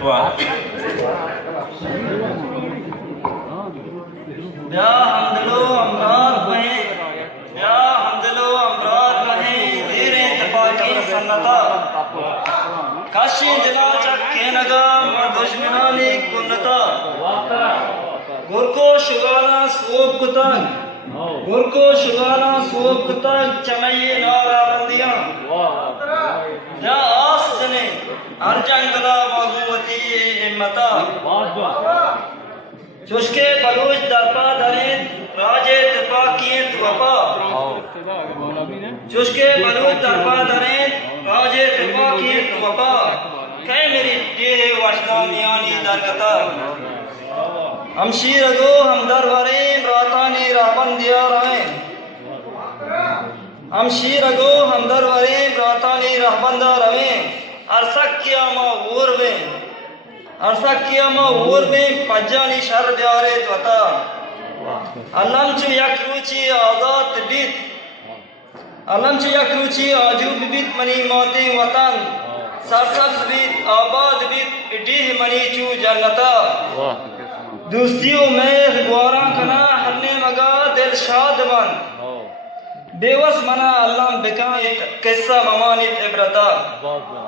तत्वा या हमदलो अमरार बहे या हमदलो अमरार बहे तेरे तबाकी सन्नता काशी दिला चक्के नगा दुश्मनानी कुन्नता गुरको शुगाना सोब कुतक गुरको शुगाना सोब कुतक चमये नारा बंदियां या आस जने अर्जंगला मगुवती हिम्मता चुस्के बलूच दरपा दरें राजे तपाकियत वफा चुस्के बलूच दरपा दरें राजे तपाकियत वफा कह मेरी देह वशदानियानी दरकता हमशीर गो हम दरवरे रातानी राबंदिया रहे हमशीर गो हम दरवरे रातानी राबंदा रहे अरसकिया मा ऊर्वे अरसकियामा ऊर में पज्जानी शर ब्यारे त्वता अलम चु यकरुचि आजाद बीत अलम चु यकरुचि आजूब बीत मनी मौते वतन सरसब्ज बीत आबाद बीत डीह मनी चु जन्नता दोस्तियों में गुआरा कना हन्ने मगा दिल शाद मन बेवस मना अल्लाह बिका किस्सा ममानित इब्रता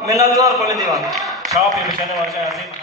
मिन्नतवार पढ़ दीवान शॉप ये मिशन वाले